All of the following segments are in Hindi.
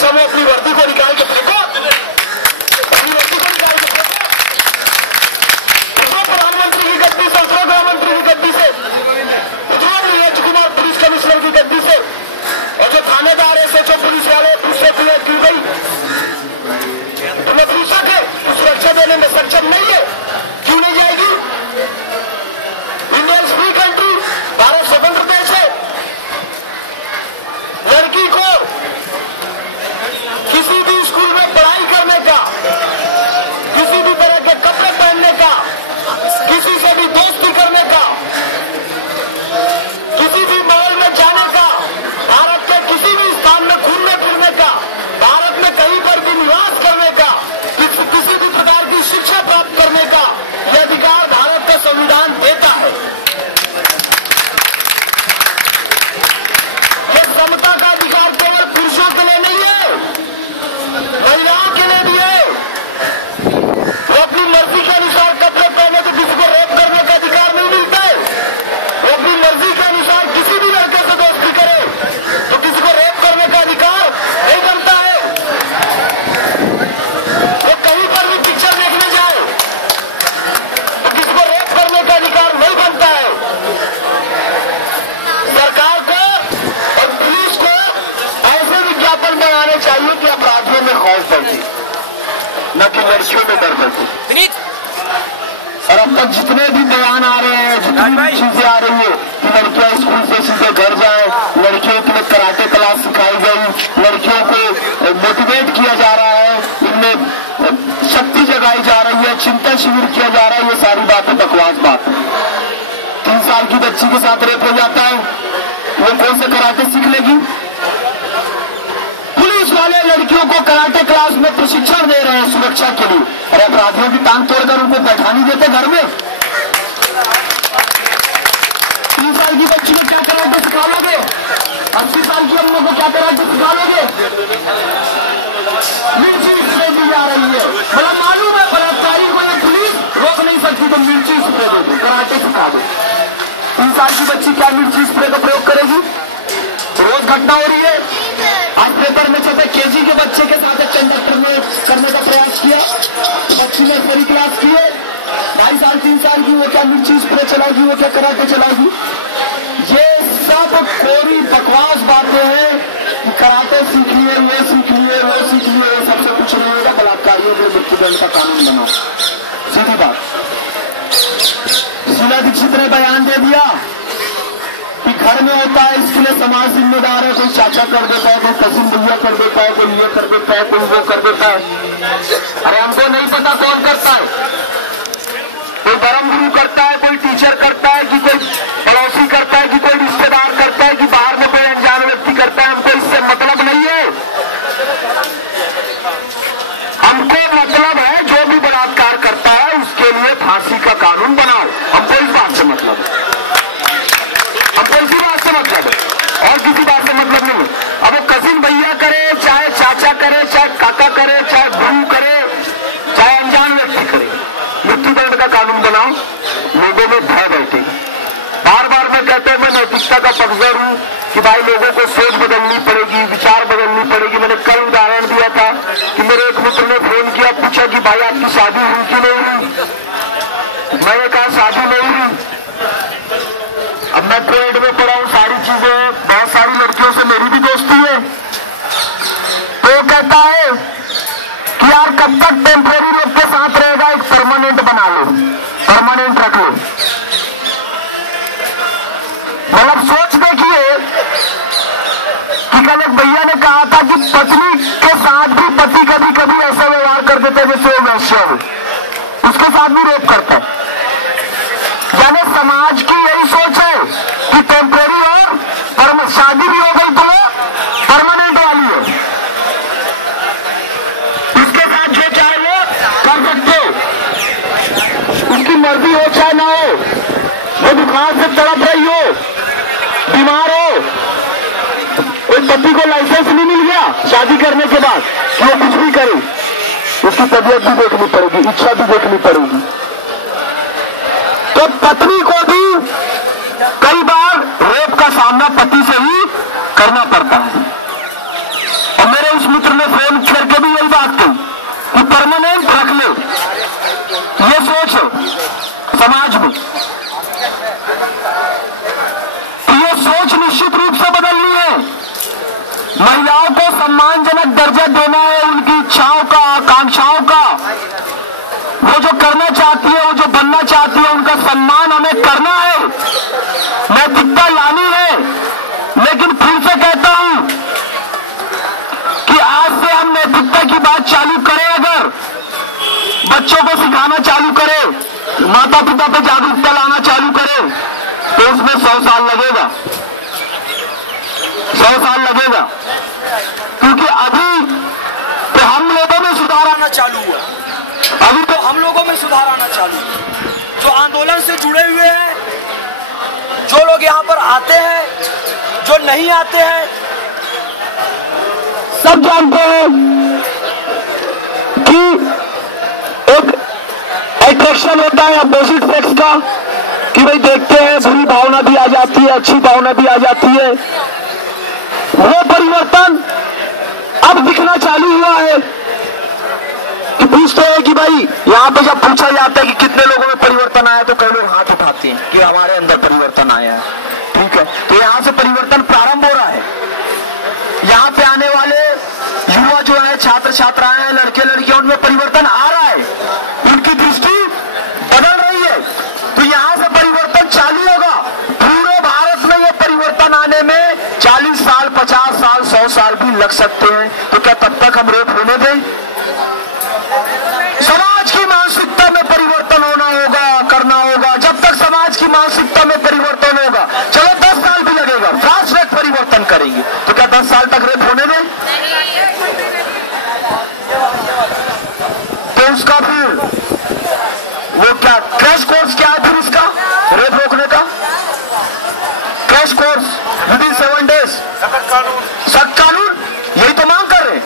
कक्षा में अपनी वर्दी को निकाल के फेंको, अपनी वर्दी को निकाल के फेंको। उठो प्रधानमंत्री की गद्दी से, उठो गृहमंत्री की गद्दी से, उठो राजकुमार पुलिस कमिश्नर की गद्दी से। और जो थानेदार है, जो पुलिस वाले उससे क्लियर की गई, तो नपुंसक है, सुरक्षा देने में सक्षम नहीं है, क्यों नहीं जाएगी? India is free country, Bharat स्वतंत्र देश है। लड़की को किसी भी स्कूल में पढ़ाई करने का, किसी भी तरह के कपड़े पहनने का, किसी से भी दोस्ती करने का, किसी भी महल में जाने का, भारत के किसी भी स्थान में घूमने फिरने का, भारत में कहीं पर भी निवास करने का, किसी भी प्रकार की शिक्षा प्राप्त करने का यह अधिकार भारत का संविधान देता है। यह समता का अधिकार केवल पुरुषों के लिए नहीं है, महिलाओं के लिए भी है। वो अपनी मर्जी के अनुसार कपड़े पहने तो किसी को रेप करने का अधिकार नहीं मिलता है। वो अपनी मर्जी के अनुसार किसी भी लड़के से दोस्ती करे तो किसी को रेप करने का अधिकार नहीं बनता है। वो कहीं पर भी पिक्चर देखने जाए तो किसी को रेप करने का अधिकार नहीं बनता है। सरकार को और पुलिस को ऐसे विज्ञापन बनाने चाहिए कि अपराधियों में खौफ बढ़े, न कि लड़कियों में डर बढ़े। और अब तक जितने भी बयान आ रहे हैं, जितनी भी चीजें आ रही है कि लड़कियां स्कूल से सीधे घर जाए, लड़कियों के लिए कराटे क्लास सिखाई गई, लड़कियों को मोटिवेट किया जा रहा है, इनमें शक्ति जगाई जा रही है, चिंतन शिविर किया जा रहा है, ये सारी बातें बकवास बात है। 3 साल की बच्ची के साथ रेप हो जाता है, वो कौन से कराटे सीख लेगी? पुलिस वाले लड़कियों को कराटे क्लास में प्रशिक्षण दे रहे हैं सुरक्षा के लिए, और अपराधियों की टांग तोड़कर उनको बैठा नहीं देते घर में। 3 साल की बच्ची को क्या कराटे सिखा लोगे? 80 साल की अम्मा को क्या कराटे सिखा लोगे? मिर्ची स्प्रे दी जा रही है, मतलब मालूम है बलात्कारी को ये पुलिस रोक नहीं सकती, तो मिर्ची स्प्रे दे दो, कराटे सिखा दो। 3 साल की बच्ची क्या मिर्ची स्प्रे का प्रयोग करेगी? रोज घटना हो रही है। आज पेपर में छपे केजी के बच्चे के साथ एक कंडक्टर ने करने का प्रयास किया, बच्ची ने नर्सरी क्लास की है, 2.5 साल 3 साल की, वो क्या मिर्ची स्प्रे चलाएगी, वो क्या कराटे चलाएगी? ये सब कोरी बकवास बातें हैं कि कराटे सीख लिए, ये सीख लिए, वो सीख लिए, ये सबसे कुछ नहीं होगा। बलात्कारियों को मृत्युदंड का कानून बनाओ, सीधी बात। शीला दीक्षित ने बयान दे दिया कि घर में होता है इसके लिए समाज जिम्मेदार है, कोई चाचा कर देता है, कोई कजिन भैया कर देता है, कोई ये कर देता है, कोई वो कर देता है। अरे हमको नहीं पता कौन करता है, कोई धर्म गुरु करता है, कोई टीचर करता है, कि कोई पड़ोसी करता है, कि कोई रिश्तेदार करता है, कि बाहर में कोई अनजान व्यक्ति करता है, हमको इससे मतलब नहीं है। हमको मतलब है जो भी बलात्कार करता है उसके लिए फांसी का कानून बनाओ, हमको इस बात से मतलब है, हमको इसी बात से मतलब है, और किसी बात से मतलब नहीं है। अब वो कजिन भैया करे, चाहे चाचा करे, चाहे काका करे, चाहे गुरु करे, चाहे अनजान व्यक्ति करे, मृत्युदंड का कानून बनाओ, लोगों में भय बैठे। बार बार मैं कहते हैं मैं नैतिकता का पक्षधर हूं कि भाई लोगों को सोच बदलनी पड़ेगी, विचार बदलनी पड़ेगी। मैंने कल उदाहरण दिया था कि मेरे एक मित्र ने फोन किया, पूछा कि भाई आपकी शादी हुई कि नहीं हुई? मैंने कहा शादी नहीं हुई। अब मैं कोएड में पढ़ा हूं, सारी चीजें, बहुत सारी लड़कियों से मेरी भी दोस्ती है। तो कहता है कि यार कब तक टेम्परेरी लोग के साथ रहेगा, एक परमानेंट बना लो, परमानेंट रख लो। मतलब सोच देखिए कि कल एक भैया ने कहा था कि पत्नी के साथ भी पति कभी कभी ऐसा व्यवहार कर देता है जैसे वो वैश्य है, उसके साथ भी रेप करता है। यानी समाज की यही सोच है कि टेम्परेरी और शादी भी हो गई तो परमानेंट वाली है, उसके साथ जो चाहे वो कर सकते हो, उसकी मर्जी हो चाहे ना हो, वो बुखार से तड़प रही हो, बीमार हो, उस पति को लाइसेंस नहीं मिल गया शादी करने के बाद, वो कुछ भी करे, उसकी तबीयत भी देखनी पड़ेगी, इच्छा भी देखनी पड़ेगी। तो पत्नी को भी कई बार रेप का सामना पति से ही करना पड़ता है। और मेरे उस मित्र महिलाओं को सम्मानजनक दर्जा देना है, उनकी इच्छाओं का, आकांक्षाओं का, वो जो करना चाहती है, वो जो बनना चाहती है, उनका सम्मान हमें करना है, नैतिकता लानी है। लेकिन फिर से कहता हूं कि आज से हम नैतिकता की बात चालू करें, अगर बच्चों को सिखाना चालू करें, माता पिता पे जागरूकता लाना चालू करें, तो उसमें 100 साल लगेगा, 100 साल लगेगा। क्योंकि अभी तो हम लोगों में सुधार आना चालू हुआ, अभी तो हम लोगों में सुधार आना चालू हुआ। जो आंदोलन से जुड़े हुए हैं, जो लोग यहाँ पर आते हैं, जो नहीं आते हैं, सब जानते हैं कि एक अट्रैक्शन होता है अपोजिट सेक्स का, कि भाई देखते हैं बुरी भावना भी आ जाती है, अच्छी भावना भी आ जाती है। वो परिवर्तन अब दिखना चालू हुआ है कि पूछते हैं कि भाई, यहाँ पे जब पूछा जाता है कि कितने लोगों में परिवर्तन आया, तो कई लोग हाथ उठाते हैं कि हमारे अंदर परिवर्तन आया है। ठीक है, तो यहाँ से परिवर्तन प्रारंभ हो रहा है। यहाँ पे आने वाले युवा जो है, छात्र छात्राएं हैं, लड़के लड़कियां, उनमें परिवर्तन आ रहा है, उनकी दृष्टि बदल रही है। तो यहाँ से परिवर्तन चालू होगा। पूरे भारत में ये परिवर्तन आने में 40 साल, 50 साल, 100 साल भी लग सकते हैं। तो क्या तब तक हम रेप होने दें? समाज की मानसिकता में परिवर्तन होना होगा, करना होगा। जब तक समाज की मानसिकता में परिवर्तन होगा, चलो 10 साल भी लगेगा, फास्ट ट्रैक परिवर्तन करेंगे, तो क्या 10 साल तक रेप होने दें? तो उसका फिर वो क्या क्रैश कोर्स क्या है फिर इसका, रेप रोकने का क्रैश कोर्स विदिन 7 डेज, सख्त कानून, यही तो मांग कर रहे हैं।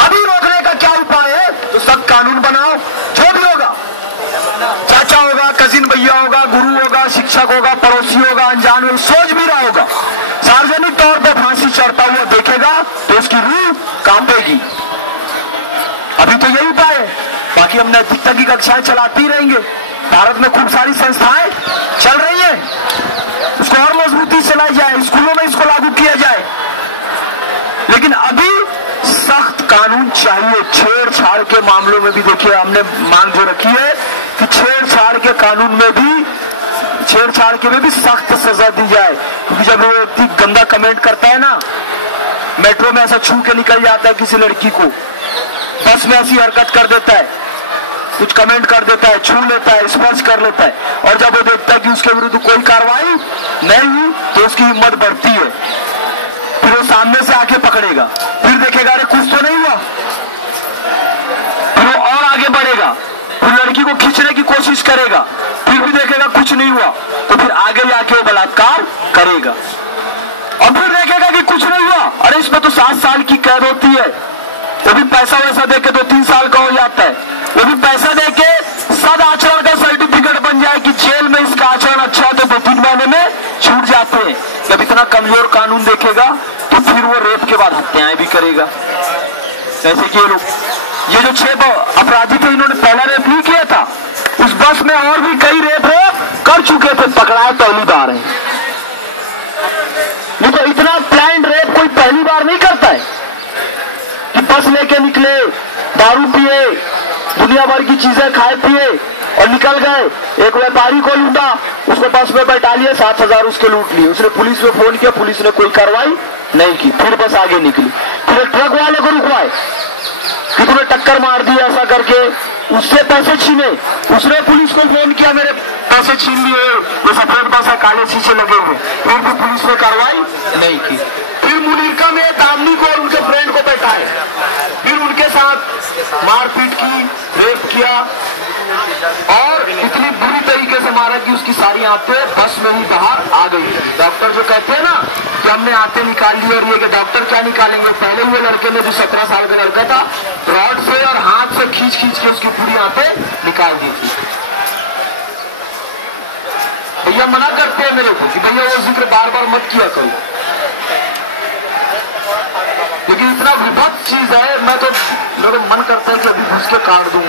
अभी रोकने का क्या उपाय है? तो सख्त कानून बनाओ। जो भी होगा, चाचा होगा, कजिन भैया होगा, गुरु होगा, शिक्षक होगा, पड़ोसी होगा, अनजान में सोच भी रहा होगा, सार्वजनिक तौर पर फांसी चढ़ता हुआ देखेगा तो उसकी रूह कांपेगी। अभी तो यही उपाय है। बाकी हम नैतिकता की कक्षाएं चलाते ही रहेंगे। भारत में खूब सारी संस्थाएं चल रही हैं, उसको और मजबूती से लाई जाए, स्कूलों में इसको लागू किया जाए। लेकिन अभी सख्त कानून चाहिए। छेड़छाड़ के मामलों में भी देखिए, हमने मांग जो रखी है कि छेड़छाड़ के कानून में भी, छेड़छाड़ के में भी सख्त सजा दी जाए। क्योंकि जब वो व्यक्ति गंदा कमेंट करता है ना, मेट्रो में ऐसा छू के निकल जाता है किसी लड़की को, बस में ऐसी हरकत कर देता है, कुछ कमेंट कर देता है, छू लेता है, स्पर्श कर लेता है, और जब वो देखता है कि उसके विरुद्ध कोई कार्रवाई नहीं हुई, तो उसकी हिम्मत बढ़ती है। फिर वो सामने से आके पकड़ेगा, फिर देखेगा अरे कुछ तो नहीं हुआ, फिर वो और आगे बढ़ेगा, फिर लड़की को खींचने की कोशिश करेगा, फिर भी देखेगा कुछ नहीं हुआ, तो फिर आगे जाके वो बलात्कार करेगा, और फिर देखेगा कि कुछ नहीं हुआ, अरे इसमें तो 7 साल की कैद होती है, वो भी पैसा वैसा देके 2-3 साल का हो जाता है, वो भी पैसा देके सद आचरण का सर्टिफिकेट बन जाए कि जेल में इसका आचरण अच्छा है, तो 2-3 महीने में छूट जाते हैं। जब इतना कमजोर कानून देखेगा तो फिर वो रेप के बाद हत्याएं भी करेगा। जैसे कि ये जो 6 अपराधी थे, इन्होंने पहला रेप नहीं किया था, उस बस में और भी कई रेप कर चुके थे, पकड़ाए पहली बार है। नहीं तो इतना प्लान्ड रेप कोई पहली बार नहीं करता है कि बस लेके निकले, दारू पिए, दुनिया भर की चीजें खाए पिए और निकल गए। एक व्यापारी को लूटा, उसको बस में बैठा लिया, 7,000 उसके लूट लिए, उसने पुलिस में फोन किया, पुलिस ने कोई कार्रवाई नहीं की, फिर बस आगे निकली। फिर ट्रक वाले को रुकवाए कि तूने टक्कर मार दी ऐसा करके, उससे पैसे छीने, उसने पुलिस को फोन किया मेरे पैसे छीन लिए, ये सफेद बस है, काले शीशे लगे हुए, फिर भी पुलिस ने कार्रवाई नहीं की। फिर मुनीरका में दामनी को और उनके फ्रेंड को बैठाए, फिर उनके साथ मारपीट की, रेप किया, और इतनी बुरी तरीके से मारा कि उसकी सारी आंतें बस में ही बाहर आ गई। डॉक्टर जो कहते हैं ना कि हमने आंतें निकाल ली, और ये कि डॉक्टर क्या निकालेंगे, पहले हुए लड़के ने जो 17 साल का लड़का था, रॉड से और हाथ से खींच खींच के उसकी पूरी आंतें निकाल दी थी। भैया मना करते हैं मेरे को कि भैया वो जिक्र बार बार मत किया करो, लेकिन इतना विभत्स चीज है, मैं तो मेरा मन करता है कि अभी घुस के काट दूं।